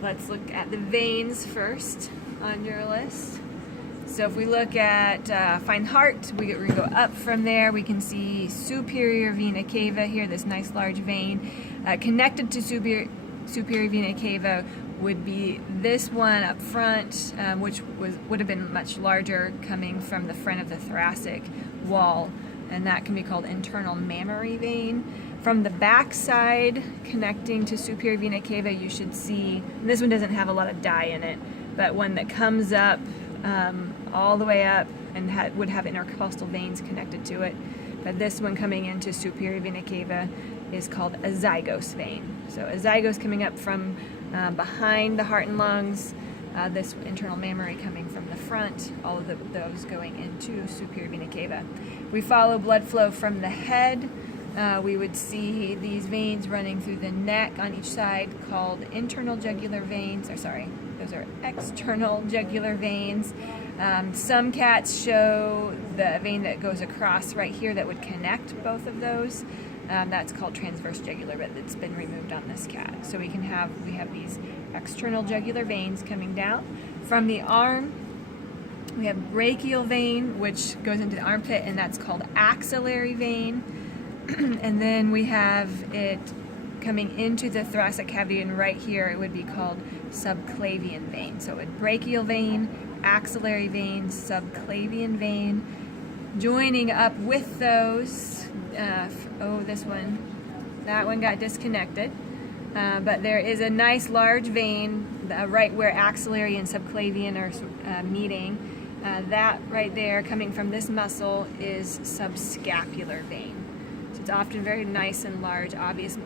Let's look at the veins first on your list. So if we look at find heart, we're going to go up from there. We can see superior vena cava here, this nice large vein. Connected to superior vena cava would be this one up front, which would have been much larger, coming from the front of the thoracic wall, and that can be called internal mammary vein. From the back side, connecting to superior vena cava, you should see, and this one doesn't have a lot of dye in it, but one that comes up all the way up and would have intercostal veins connected to it. But this one coming into superior vena cava is called a zygos vein. So a zygos coming up from behind the heart and lungs, this internal mammary coming from the front, all of those going into superior vena cava. We follow blood flow from the head. We would see these veins running through the neck on each side, called internal jugular veins, those are external jugular veins. Some cats show the vein that goes across right here that would connect both of those. That's called transverse jugular, but it's been removed on this cat. So we have these external jugular veins coming down. From the arm, we have brachial vein, which goes into the armpit, and that's called axillary vein. And then we have it coming into the thoracic cavity, and right here it would be called subclavian vein. So a brachial vein, axillary vein, subclavian vein. Joining up with those, that one got disconnected, but there is a nice large vein right where axillary and subclavian are meeting. That right there, coming from this muscle, is subscapular vein. So it's often very nice and large, obvious,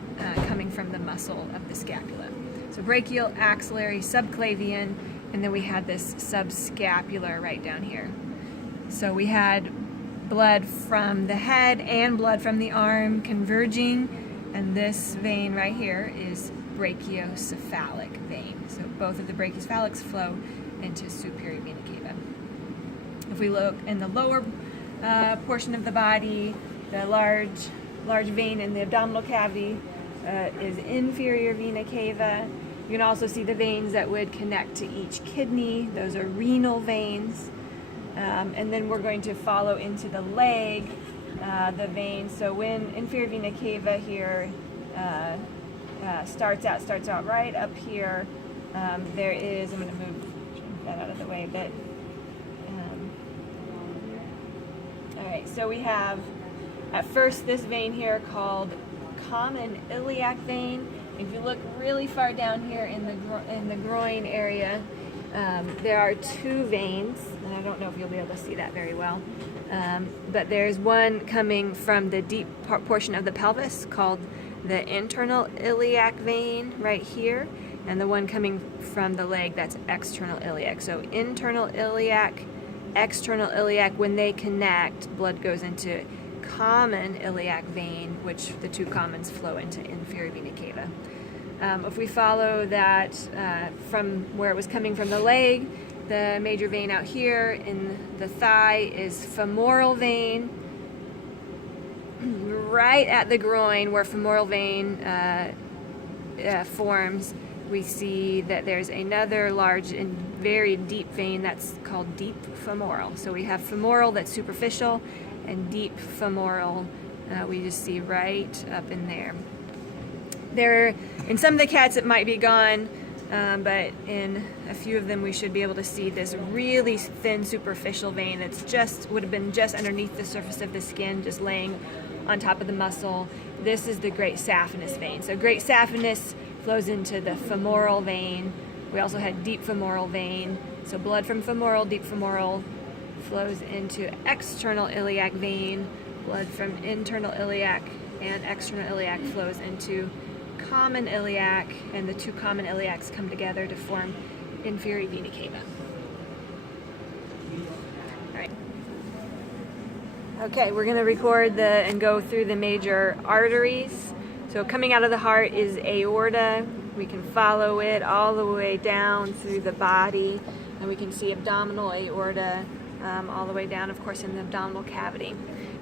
coming from the muscle of the scapula. So brachial, axillary, subclavian, and then we had this subscapular right down here. So we had blood from the head and blood from the arm converging, and this vein right here is brachiocephalic vein. So both of the brachiocephalics flow into superior vena cava. If we look in the lower portion of the body, the large vein in the abdominal cavity is inferior vena cava. You can also see the veins that would connect to each kidney. Those are renal veins. And then we're going to follow into the leg, the veins. So when inferior vena cava here starts out right up here, there is, I'm going to move that out of the way a bit. All right, so we have at first this vein here called common iliac vein. If you look really far down here in the groin area, there are two veins, and I don't know if you'll be able to see that very well, but there's one coming from the deep portion of the pelvis called the internal iliac vein right here, and the one coming from the leg, that's external iliac. So internal iliac, external iliac, when they connect, blood goes into common iliac vein, which the two commons flow into inferior vena cava. If we follow that from where it was coming from the leg, the major vein out here in the thigh is femoral vein. Right at the groin where femoral vein forms, we see that there's another large and very deep vein that's called deep femoral. So we have femoral that's superficial, and deep femoral we just see right up in there. In some of the cats it might be gone, but in a few of them we should be able to see this really thin superficial vein that's would have been just underneath the surface of the skin, just laying on top of the muscle. This is the great saphenous vein. So great saphenous flows into the femoral vein. We also had deep femoral vein. So blood from femoral, deep femoral flows into external iliac vein. Blood from internal iliac and external iliac flows into common iliac, and the two common iliacs come together to form inferior vena cava. All right. Okay, we're going to record and go through the major arteries. So coming out of the heart is aorta. We can follow it all the way down through the body, and we can see abdominal aorta all the way down, of course, in the abdominal cavity.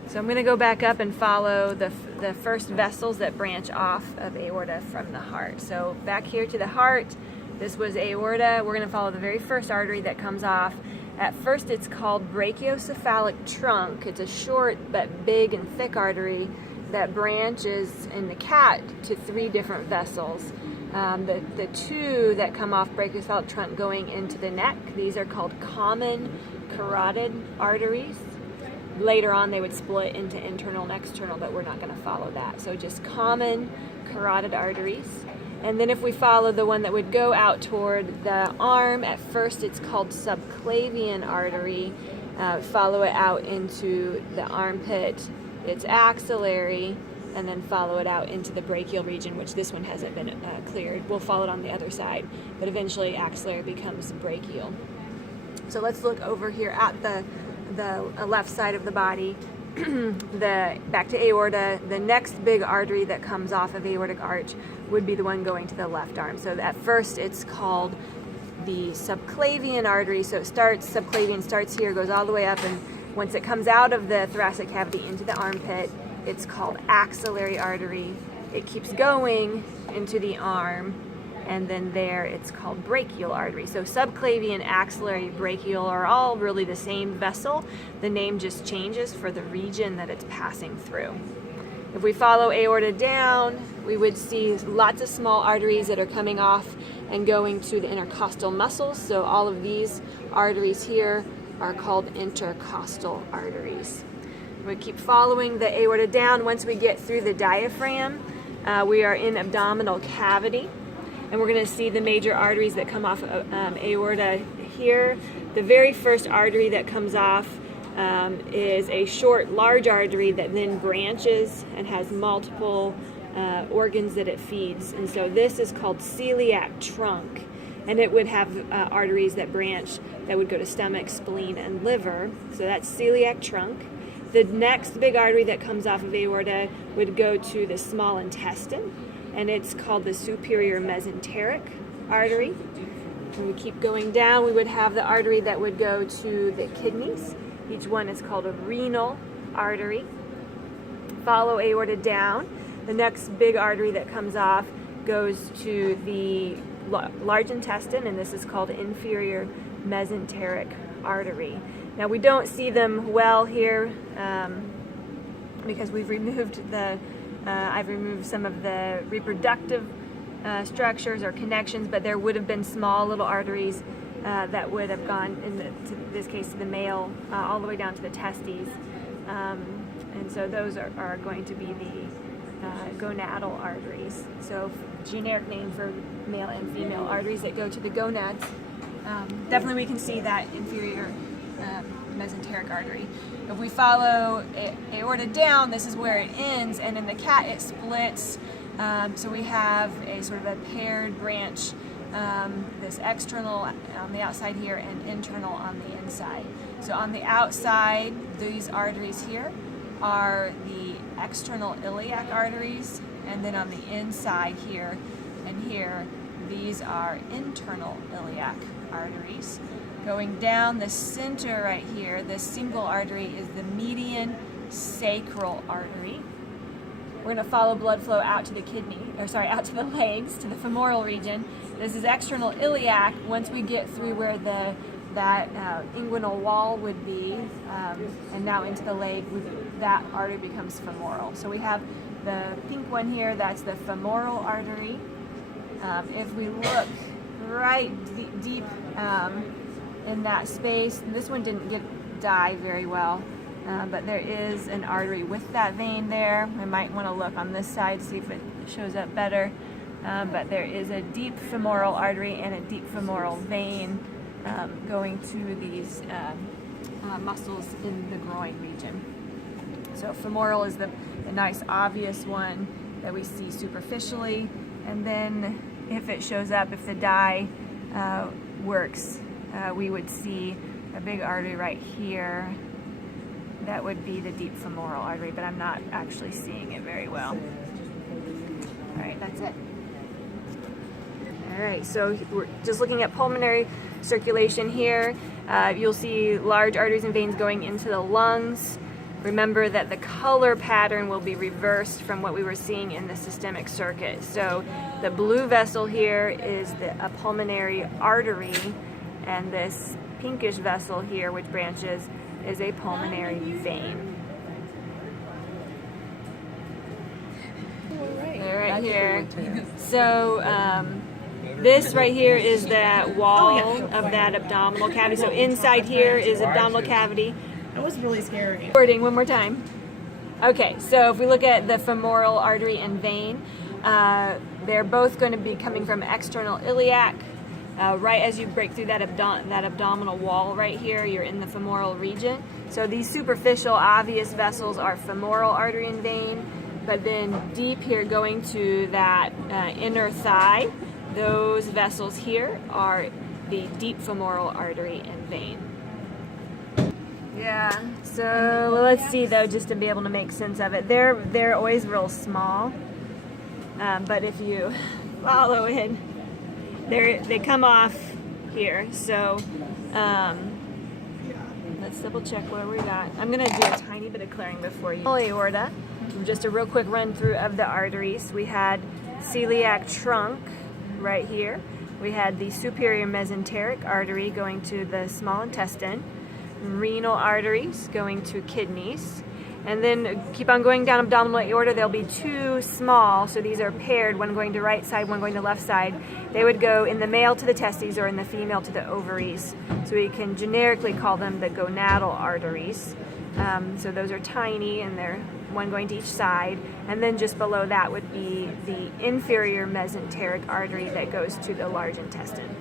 So I'm going to go back up and follow the first vessels that branch off of aorta from the heart. So back here to the heart, This was aorta. We're going to follow the very first artery that comes off. At first it's called brachiocephalic trunk. It's a short but big and thick artery that branches in the cat to 3 different vessels. The 2 that come off brachiocephalic trunk going into the neck, these are called common carotid arteries. Later on they would split into internal and external, but we're not going to follow that. So just common carotid arteries. And then if we follow the one that would go out toward the arm, at first it's called subclavian artery. Follow it out into the armpit, it's axillary, and then follow it out into the brachial region, which this one hasn't been cleared. We'll follow it on the other side, but eventually axillary becomes brachial. So let's look over here at the left side of the body. Back to aorta, the next big artery that comes off of aortic arch would be the one going to the left arm. So at first it's called the subclavian artery. So subclavian starts here, goes all the way up, and once it comes out of the thoracic cavity into the armpit, it's called axillary artery. It keeps going into the arm, and then there it's called brachial artery. So subclavian, axillary, brachial are all really the same vessel. The name just changes for the region that it's passing through. If we follow aorta down, we would see lots of small arteries that are coming off and going to the intercostal muscles. So all of these arteries here are called intercostal arteries. We keep following the aorta down. Once we get through the diaphragm, we are in abdominal cavity. And we're going to see the major arteries that come off aorta here. The very first artery that comes off is a short, large artery that then branches and has multiple organs that it feeds. And so this is called celiac trunk. And it would have arteries that branch that would go to stomach, spleen, and liver. So that's celiac trunk. The next big artery that comes off of aorta would go to the small intestine, and it's called the superior mesenteric artery. When we keep going down, we would have the artery that would go to the kidneys. Each one is called a renal artery. Follow aorta down. The next big artery that comes off goes to the large intestine, and this is called inferior mesenteric artery. Now we don't see them well here because we've removed I've removed some of the reproductive structures or connections, but there would have been small little arteries that would have gone, in this case, to the male, all the way down to the testes. And so those are going to be the gonadal arteries. So generic name for male and female arteries that go to the gonads. Definitely we can see that inferior mesenteric artery. If we follow aorta down, this is where it ends, and in the cat it splits. So we have a sort of a paired branch, this external on the outside here and internal on the inside. So on the outside, these arteries here are the external iliac arteries, and then on the inside here and here, these are internal iliac arteries. Going down the center right here, this single artery is the median sacral artery. We're going to follow blood flow out to the out to the legs, to the femoral region. This is external iliac. Once we get through where that inguinal wall would be, and now into the leg, that artery becomes femoral. So we have the pink one here, that's the femoral artery. If we look right deep in that space, this one didn't dye very well, but there is an artery with that vein there. We might want to look on this side, see if it shows up better. But there is a deep femoral artery and a deep femoral vein going to these muscles in the groin region. So femoral is the nice obvious one that we see superficially, and then if it shows up, if the dye works, we would see a big artery right here. That would be the deep femoral artery, but I'm not actually seeing it very well. All right, that's it. All right, so we're just looking at pulmonary circulation here. You'll see large arteries and veins going into the lungs. remember that the color pattern will be reversed from what we were seeing in the systemic circuit. So the blue vessel here is a pulmonary artery, and this pinkish vessel here, which branches, is a pulmonary vein. Right here. So this right here is that wall of that abdominal cavity. So inside here is abdominal cavity. That was really scary. Wording one more time. Okay, so if we look at the femoral artery and vein, they're both going to be coming from external iliac. Right as you break through that abdominal wall right here, you're in the femoral region. So these superficial obvious vessels are femoral artery and vein, but then deep here going to that inner thigh, those vessels here are the deep femoral artery and vein. Yeah, so let's see though, just to be able to make sense of it. They're always real small, but if you follow it, they come off here. So let's double check where we got. I'm gonna do a tiny bit of clearing before you. Aorta, just a real quick run through of the arteries. We had celiac trunk right here. We had the superior mesenteric artery going to the small intestine, renal arteries going to kidneys, and then keep on going down abdominal aorta. There'll be two small, so these are paired, one going to right side, one going to left side. They would go in the male to the testes or in the female to the ovaries. So we can generically call them the gonadal arteries. So those are tiny, and they're one going to each side. And then just below that would be the inferior mesenteric artery that goes to the large intestine.